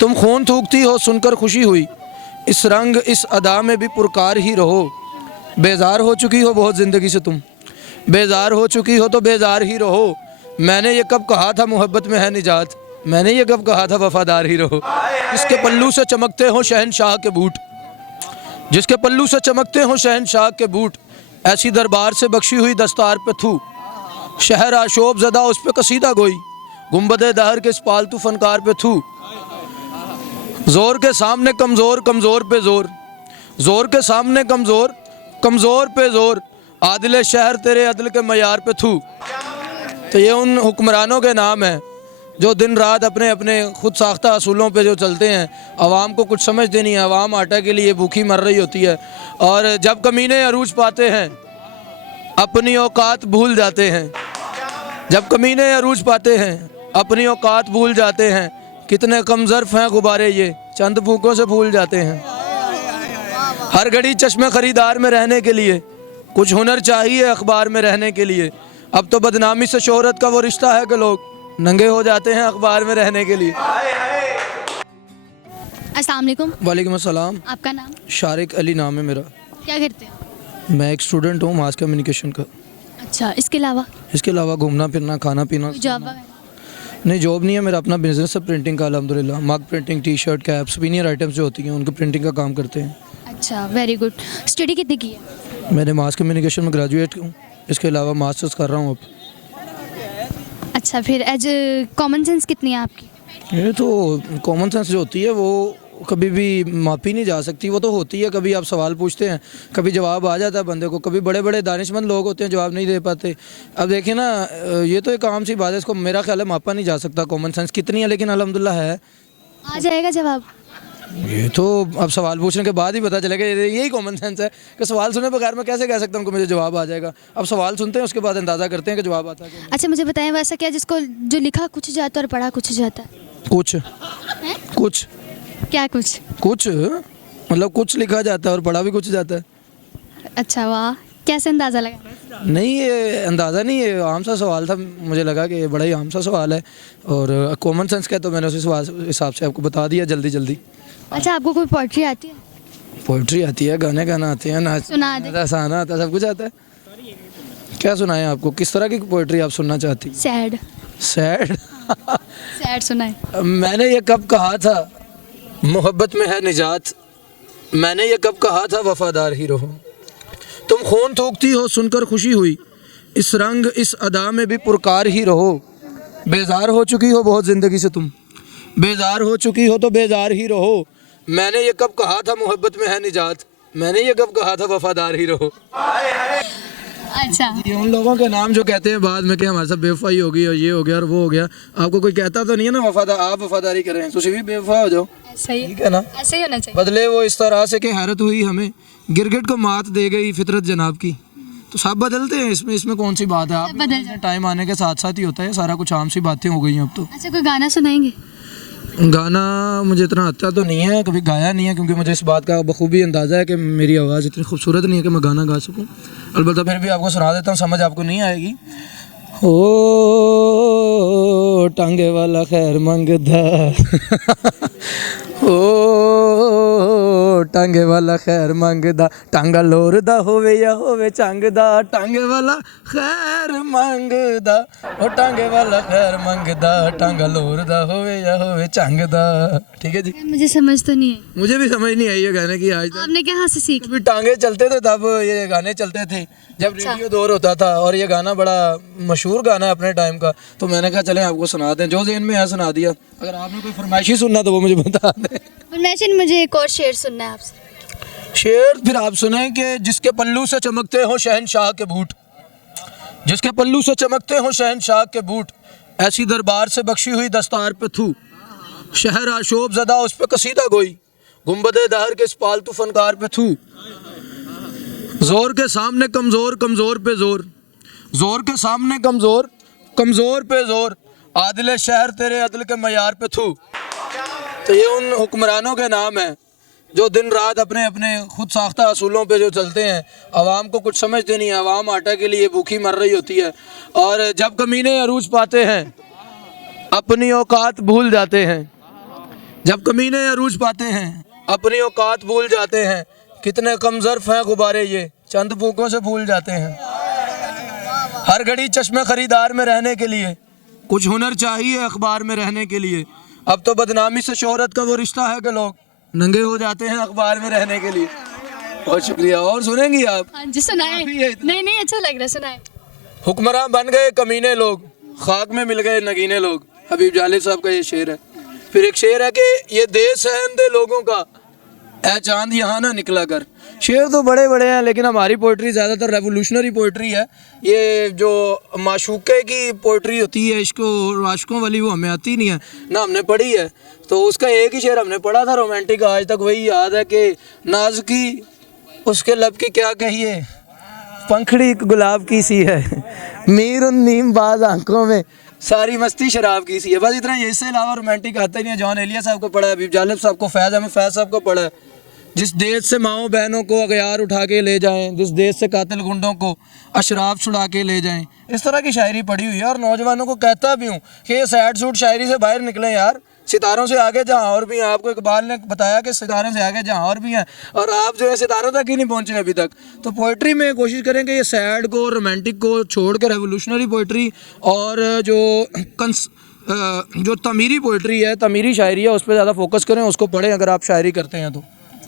तुम खून थूकती हो सुनकर खुशी हुई, इस रंग इस अदा में भी पुरकार ही रहो। बेजार हो चुकी हो बहुत ज़िंदगी से तुम, बेजार हो चुकी हो तो बेजार ही रहो। मैंने ये कब कहा था मोहब्बत में है निजात, मैंने ये कब कहा था वफादार ही रहो। जिसके पल्लू से चमकते हो शहनशाह के बूट, जिसके पल्लू से चमकते हो शहनशाह के बूट, ऐसी दरबार से बख्शी हुई दस्तार पे थू। शहर आशोब ज़दा उस पे कसीदा गोई, गुंबदे दहर के इस पालतू फनकार पे थू। ज़ोर के सामने कमज़ोर, कमज़ोर पे ज़ोर, ज़ोर के सामने कमज़ोर, कमज़ोर पे ज़ोर, आदिल शहर तेरे अदल के मयार पे थू। तो ये उन हुक्मरानों के नाम हैं जो दिन रात अपने अपने खुद साख्ता असूलों पे जो चलते हैं। आवाम को कुछ समझते नहीं है, आवाम आटा के लिए भूखी मर रही होती है। और जब कमीने अरूज पाते हैं अपनी औकात भूल जाते हैं, जब कमीने अरूज पाते हैं अपनी औकात भूल जाते हैं। कितने कमज़र्फ़ हैं गुब्बारे ये, चंद फूकों से भूल जाते हैं। हर घड़ी चश्मे ख़रीदार में रहने के लिए कुछ हुनर चाहिए अखबार में रहने के लिए। अब तो बदनामी से शोहरत का वो रिश्ता है कि लोग नंगे हो जाते हैं अखबार में रहने के लिए। अस्सलाम वालेकुम। वालेकुम अस्सलाम। आपका नाम? शारिक अली नाम है मेरा। क्या करते हैं? मैं एक स्टूडेंट हूँ मास कम्युनिकेशन का। अच्छा, इसके अलावा इसके अलावा घूमना फिरना, खाना पीना। जॉब वगैरह? नहीं, जॉब नहीं है, मेरा अपना बिजनेस है प्रिंटिंग का अल्हम्दुलिल्लाह। Mug printing, T shirt, cap, souvenir items जो होती हैं उनकी प्रिंटिंग का काम करते हैं। अच्छा, वेरी गुड। स्टडी कितनी की है? मैंने मास कम्युनिकेशन में ग्रेजुएट हूँ, इसके अलावा मास्टर्स कर रहा हूँ अब। अच्छा, फिर एज कॉमन सेंस कितनी है आपकी? ये तो कॉमन सेंस जो होती है वो कभी भी मापी नहीं जा सकती, वो तो होती है। कभी आप सवाल पूछते हैं, कभी जवाब आ जाता है बंदे को। कभी बड़े बड़े दानिशमंद लोग होते हैं जवाब नहीं दे पाते। अब देखिए ना, ये तो एक आम सी बात है, इसको मेरा ख्याल है मापा नहीं जा सकता कॉमन सेंस कितनी है, लेकिन अल्हम्दुलिल्लाह है। आ जाएगा जवाब? ये तो अब सवाल पूछने के बाद ही पता चलेगा। यही कॉमन सेंस है कि सवाल सुने बगैर मैं कैसे कह सकता हूँ कि मुझे जवाब आ जाएगा। अब सवाल सुनते हैं उसके बाद अंदाज़ा करते हैं कि जवाब आता है कि नहीं। अच्छा, मुझे बताएं, वैसा क्या जिसको जो लिखा कुछ जाता है और पढ़ा कुछ जाता है? कुछ हैं? कुछ क्या कुछ? कुछ मतलब कुछ लिखा जाता है और पढ़ा भी कुछ जाता है। अच्छा, वाह, कैसे अंदाज़ा लगा? नहीं, ये अंदाज़ा नहीं, ये आम सा सवाल था। मुझे लगा कि ये बड़ा ही आम सा सवाल है और कॉमन सेंस का, तो मैंने उसी हिसाब से आपको बता दिया जल्दी जल्दी। अच्छा, आपको कोई पोइट्री आती है? पोइट्री आती है, गाने गाना आते हैं, नाच सुना दे। गाना आता है, सब कुछ आता है। क्या सुनाएं आपको? किस तरह की पोइट्री आप सुनना चाहती? सैड। सैड? सैड सुनाए। मैंने ये कब कहा था मोहब्बत में है निजात, मैंने ये कब कहा था वफादार ही रहो। तुम खून थूकती हो सुनकर खुशी हुई, इस रंग इस अदा में भी पुरकार ही रहो। बेजार हो चुकी हो बहुत ज़िंदगी से तुम, बेजार हो चुकी हो तो बेजार ही रहो। मैंने ये कब कहा था मोहब्बत में है निजात, मैंने ये कब कहा था वफादार ही रहो। अच्छा, ये उन लोगों के नाम जो कहते हैं बाद में कि हमारे साथ बेवफाई हो गई और ये हो गया और वो हो गया। आपको कोई कहता तो नहीं है ना वफादार, आप वफादारी करें, तुम भी बेवफा हो जाओ। सही ठीक है ना? ऐसे ही होना चाहिए। बदले वो इस तरह से कि हैरत हुई हमें, गिरगिट को मात दे गई फितरत जनाब की। तो सब बदलते हैं, इसमें कौन सी बात है? आप बदल जाते टाइम आने के साथ साथ ही होता है सारा कुछ, आम सी बातें हो गई हैं अब तो। अच्छा, कोई गाना सुनाएंगे? गाना मुझे इतना आता तो नहीं है, कभी गाया नहीं है, क्योंकि मुझे इस बात का बखूबी अंदाज़ा है कि मेरी आवाज़ इतनी खूबसूरत नहीं है कि मैं गाना गा सकूं। अलबत्ता फिर भी आपको सुना देता हूँ, समझ आपको नहीं आएगी। ओ टांगे वाला खैर मंगदा ओ टांगे वाला खैर मंगदा, टांगा लोरदा होवे या होवे चंगदा, टांगे वाला खैर मंगदा, ओ टांगे वाला खैर मंगदा, टांगा लोरदा होवे या होवे चंगदा। ठीक है जी? मुझे समझ तो नहीं है। मुझे भी समझ नहीं आई है गाने की आज तक। आपने कहाँ से सीखा? भी टांगे चलते थे तब ये गाने चलते थे, जब रेडियो दौर होता था, और ये गाना बड़ा मशहूर गाना है अपने टाइम का। तो मैंने कहा चलें आपको सुना दें, जो ज़हन में है सुना दिया। अगर आपने कोई फरमाइशी सुनना तो वो मुझे बता दें। फरमाइशन, मुझे एक और शेर सुनना है आपसे। शेर फिर आप सुने कि जिसके पल्लू से चमकते हो शहनशाह के बूट, जिसके पल्लू से चमकते हो शहनशाह के बूट, ऐसी दरबार से बख्शी हुई दस्तार पे थू। शहर आशोब ज़दा उस पे कसीदा गोई, गुंबदे दहर के इस पालतू फनकार पे थू। जोर के सामने कमज़ोर, कमज़ोर पे जोर, जोर के सामने कमज़ोर, कमज़ोर पे जोर, आदिल शहर तेरे अदल के मयार पे थू। तो ये उन हुक्मरानों के नाम हैं जो दिन रात अपने अपने खुद साख्ता असूलों पे जो चलते हैं। आवाम को कुछ समझते नहीं है, आवाम आटा के लिए भूखी मर रही होती है। और जब कमीने अरूज पाते हैं अपनी औकात भूल जाते हैं। जब कमीने अरूज पाते हैं अपनी औकात भूल जाते हैं, कितने कमज़र्फ हैं गुब्बारे ये चंद फूकों से भूल जाते हैं। हर घड़ी चश्मे खरीदार में रहने के लिए कुछ हुनर चाहिए अखबार में रहने के लिए। अब तो बदनामी से शोहरत का वो रिश्ता है कि लोग नंगे हो जाते हैं अखबार में रहने के लिए। बहुत शुक्रिया। और सुनेंगी आप? हाँ जी सुनाए। काफ़ी है इतना। नहीं अच्छा लग रहा है, सुनाए। हुक्मरान बन गए कमीने लोग, खाक में मिल गए नगीने लोग। हबीब जालिब साहब का ये शेर है। फिर एक शेर है कि ये देश है अंधे लोगों का, ऐ चांद यहाँ ना निकला कर। शेर तो बड़े बड़े हैं लेकिन हमारी पोइट्री ज़्यादातर रेवोल्यूशनरी पोइट्री है। ये जो माशूक़े की पोइट्री होती है, इश्क और आशिकों वाली, वो हमें आती नहीं है ना हमने पढ़ी है। तो उसका एक ही शेर हमने पढ़ा था रोमांटिक, आज तक वही याद है कि नाज की उसके लब की क्या कहिए, पंखड़ी एक गुलाब की सी है, मीर उन नीम बाज आंखों में, सारी मस्ती शराब की सी है। बस इतना ही, इससे अलावा रोमांटिक आता ही नहीं है। जॉन एलिया साहब को पढ़ा है, हबीब जालिब साहब को, फैज़ अहमद फैज़ साहब को पढ़ा है। जिस देश से माओ बहनों को अगयार उठा के ले जाएं, जिस देश से कातिल गुंडों को अशराफ छुड़ा के ले जाएं, इस तरह की शायरी पढ़ी हुई है। और नौजवानों को कहता भी हूँ कि ये सैड सूट शायरी से बाहर निकलें यार, सितारों से आगे जहाँ और भी हैं। आपको इकबाल ने बताया कि सितारों से आगे जहाँ और भी हैं, और आप जो है सितारों तक ही नहीं पहुँचे अभी तक। तो पोइट्री में कोशिश करें कि ये सैड को, रोमांटिक को छोड़ के रेवोल्यूशनरी पोइट्री और जो तमीरी पोइट्री है, तमीरी शायरी है, उस पर ज़्यादा फोकस करें, उसको पढ़ें अगर आप शायरी करते हैं तो।